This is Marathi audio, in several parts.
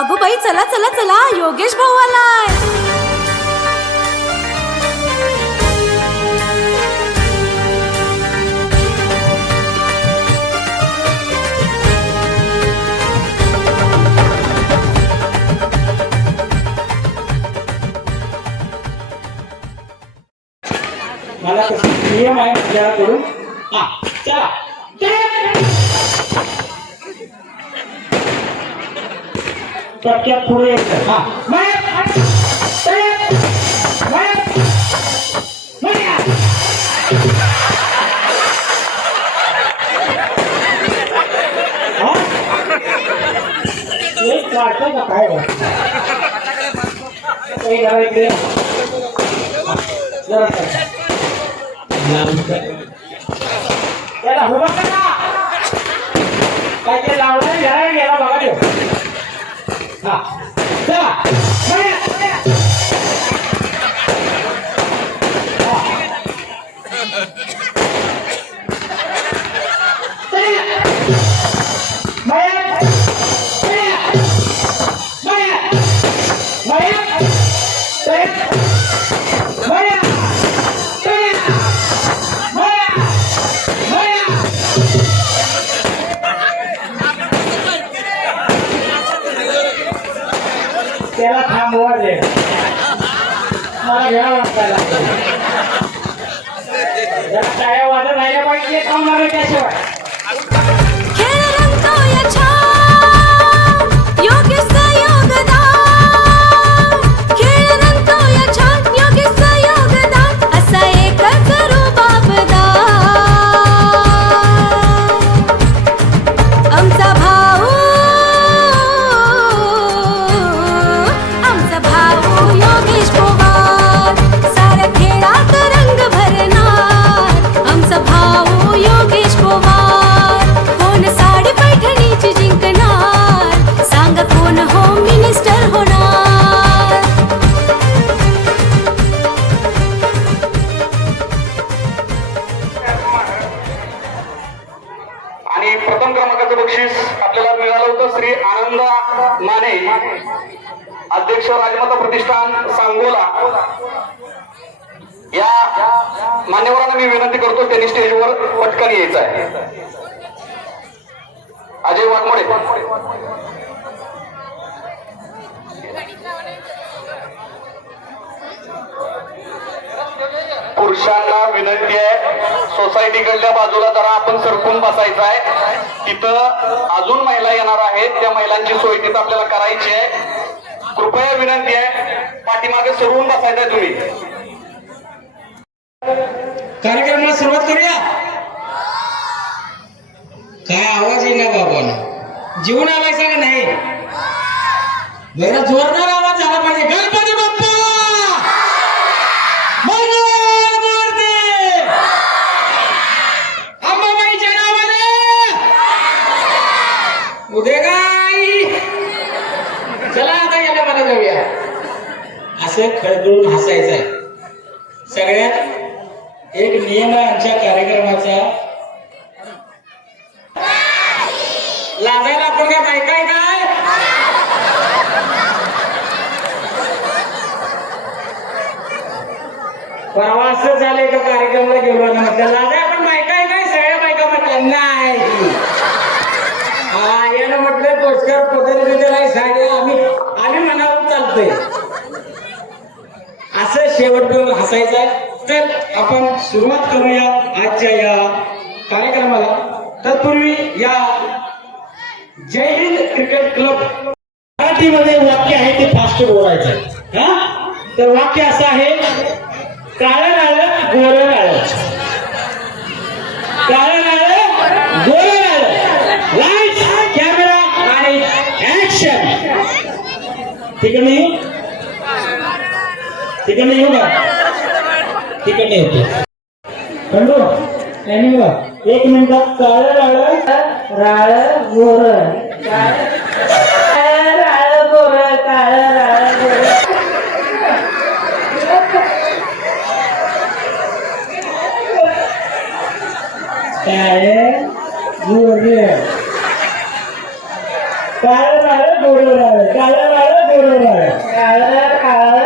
अगो बाई चला चला चला. योगेश भाऊ आलाय. मला नियम आहे माझ्याकडून टक्क्यात पुढे यायचं हा. एक काय वाटतं इकडे Ah. বাইরে বাইরে খাওয়া বেশি হয় सोसायटीकडल्या बाजूला जरा आपण सरकून बसायचं आहे. तिथं अजून महिला येणार आहेत. त्या महिलांची सोय तिथं आपल्याला करायची आहे. कृपया विनंती आहे पाठीमागे सरवून बसायचं आहे तुम्ही. कार्यक्रमाला सुरुवात करूया? काय आवाज येईना बाबा जीवन आलायचा का नाही? जरा जोरदार आवाज झाला पाहिजे गणपती बाप्पा मंगळमूर्ती! अंबाबाईच्या नावाने उद्या गाई चला आता गेल्या मला जाऊया खळगळून खळखळून हसायचं आहे. सगळ्यात एक नियम आहे आमच्या कार्यक्रमाचा. लाजायला आपण काय काय काय काय परवा असं झालं का कार्यक्रमाला गेलो आणि म्हटलं लाजाय आपण बायका आहे काय? सगळ्या बायका म्हटल्या नाही. हा यानं म्हटलं पोचकर पदर बिदर आहे साडी आम्ही आम्ही मनावर चालतोय. असं शेवट हसायचं आहे. तर आपण सुरुवात करूया आजच्या या कार्यक्रमाला. तत्पूर्वी या जय हिंद क्रिकेट क्लब मराठीमध्ये वाक्य आहे ते फास्ट बोलायचं आहे. हा? तर वाक्य असं आहे काळ नाळ गोर नाळ. काळ नाळ गोर नाळ. लाइट कॅमेरा आणि ऍक्शन तिकडे येऊ तिकडे येऊ का? तिकडे येते. खंडू टायमिंग एक मिनिटात काळ राळ राळ गोर. राळ गोर काळ राळ गोर. काळ गोर. काळ राळ गोर राळ. काळ राळ गोर राळ. काळ काळ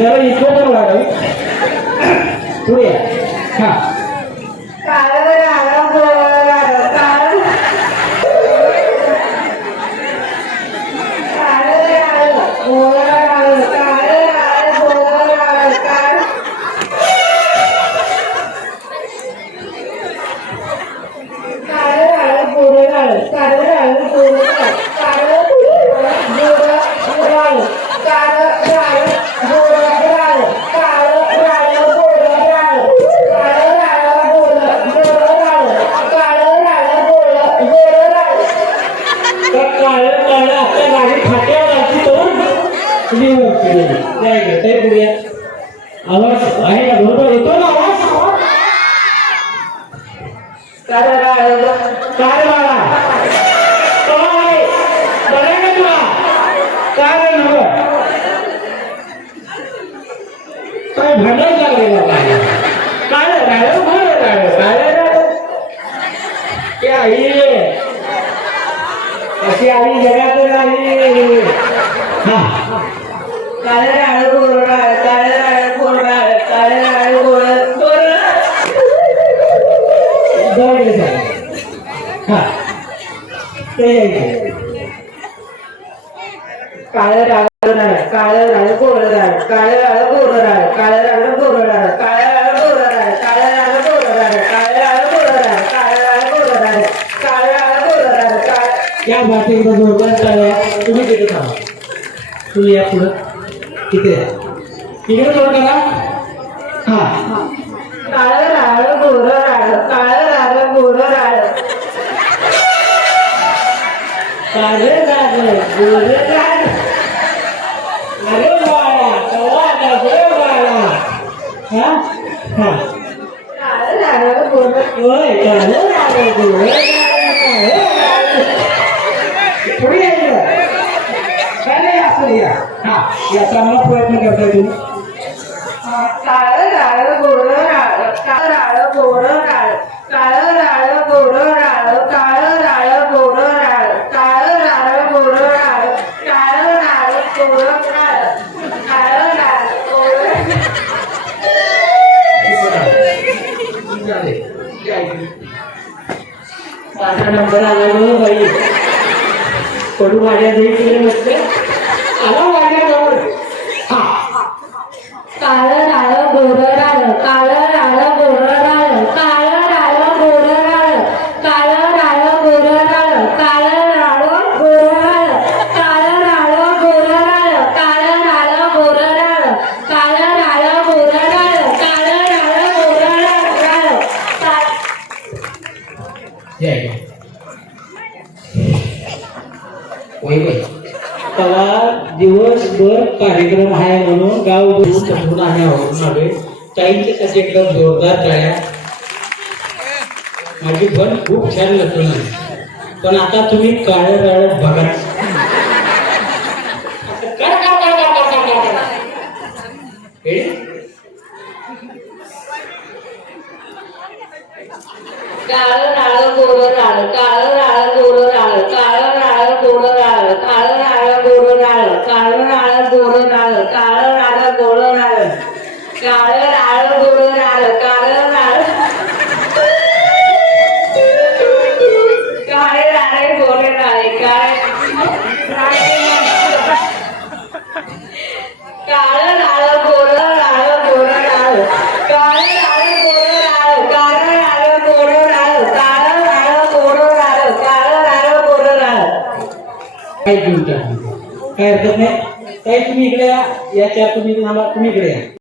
¿Ya lo hizo? ¿Ya lo hizo? Ojalá त्या भारती एकदा जोडला टाळ्या तुम्ही तिथे थांबा तुम्ही या पुढं तिथे या इकडे जोड करा हा काळं राळ गोरं राळ काळं राळ गोरं राळ काळं राळ गोरं राळ अरे बाळा कवा रे बाळा हा हा काळं राळ गोरं होय काळं राळ गोरं या हा या चांगला प्रयत्न करताय तुम्ही. काळ राळ गोड राळ राळ राळ काळ राळ गोड राळ काळ राळ राळ काळ राळ गोड राळ काळ राळ राळ काळ राळ माझा नंबर आला नाही बाई. कडू माझ्या देईल नसते 打了我的人啊打了打了滚了 कार्यक्रम आहे म्हणून गाव पूर्ण आहे नव्हे ताईचे एकदम जोरदार तयार. माझी पण खूप छान लग्न पण आता तुम्ही काळ्या काळ्यात बघा. काळ काळ गोर काळ काही हरकत नाही काही तुम्ही इकडे या. याच्या तुम्ही तुम्ही इकडे या.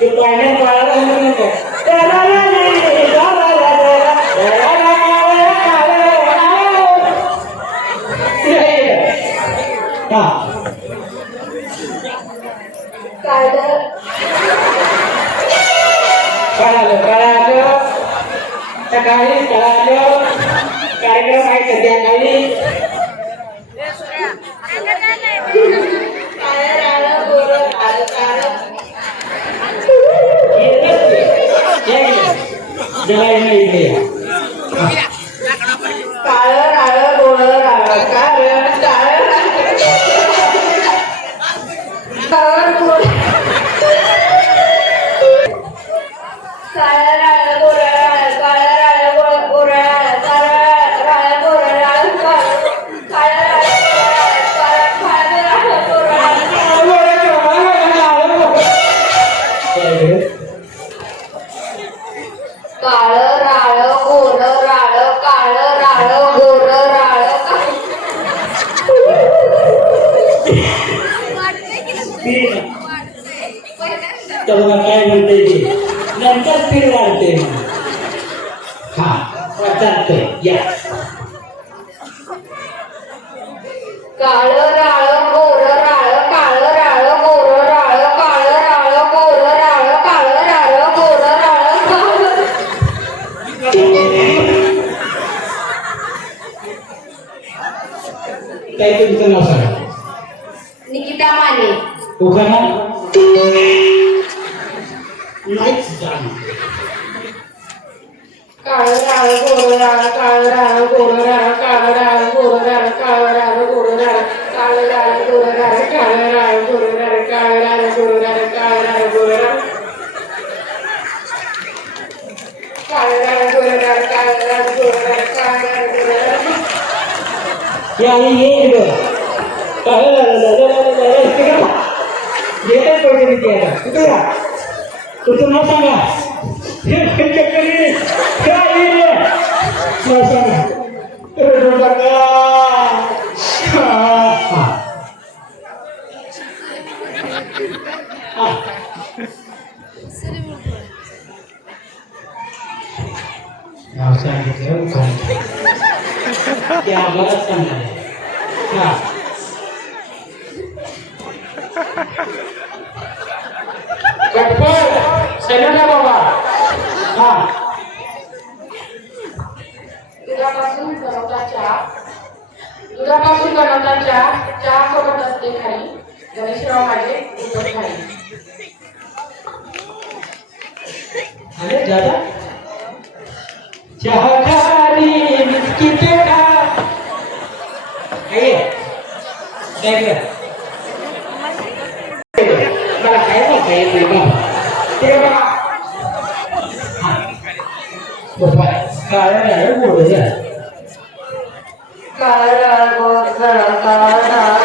ಇದು ಕಾಯಿಲೆ ಭಾಳ de la idea. माने उखाणा नाहीच जाणं काळं राळं गोरं राळं काळं राळं गोरं राळं काळं राळं गोरं राळं काळं राळं गोरं राळं काळं राळं गोरं राळं काळं राळं गोरं राळं काळं राळं गोरं राळं काळं राळं गोरं राळं काळं राळं गोरं राळं काळं राळं गोरं राळं काळं राळं गोरं राळं या ये इकडं काय येतच पैसे किती आता ఏదైనా పడిపోయింది ఇక్కడ కొంచెం మోసంగా చక్కని మోసంగా क्या बात करना है क्या सैन्य द्या बाबा हा दुधापासून बनवता चहा दुधापासून बनवता चहा चहा सोबत असते खाली गणेशराव माझे उपट खाली अरे दादा चहा खारी बिस्किट खा आई काय काळ्या काळ्या गोड काळ्या गोड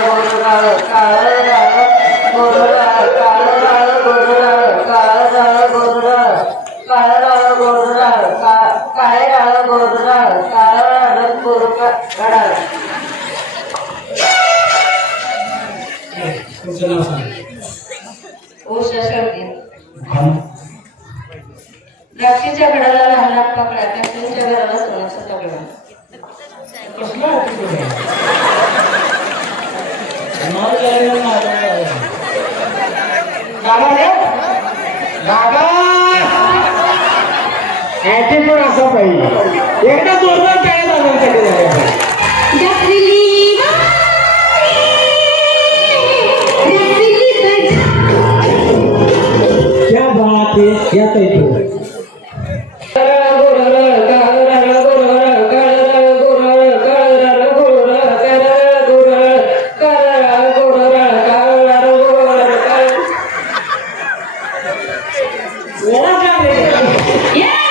ऍटिट्यूड असा पाहिजे एकदा जोरदार काय दादांसाठी क्या बात है या तो ஓடாதே ஏன்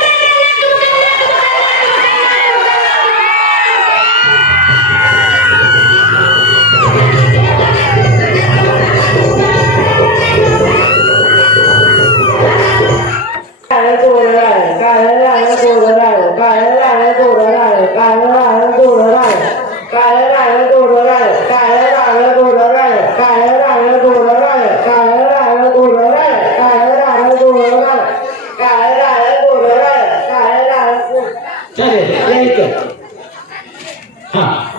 হ্যাঁ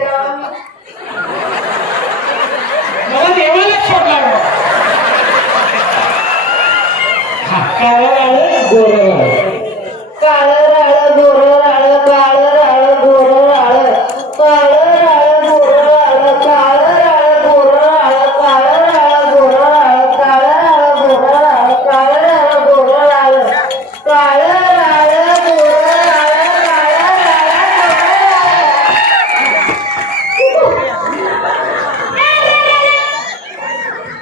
Yeah.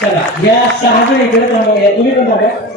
चला. या सहा जण इकडे थांबा. या तुम्ही पण थांबा.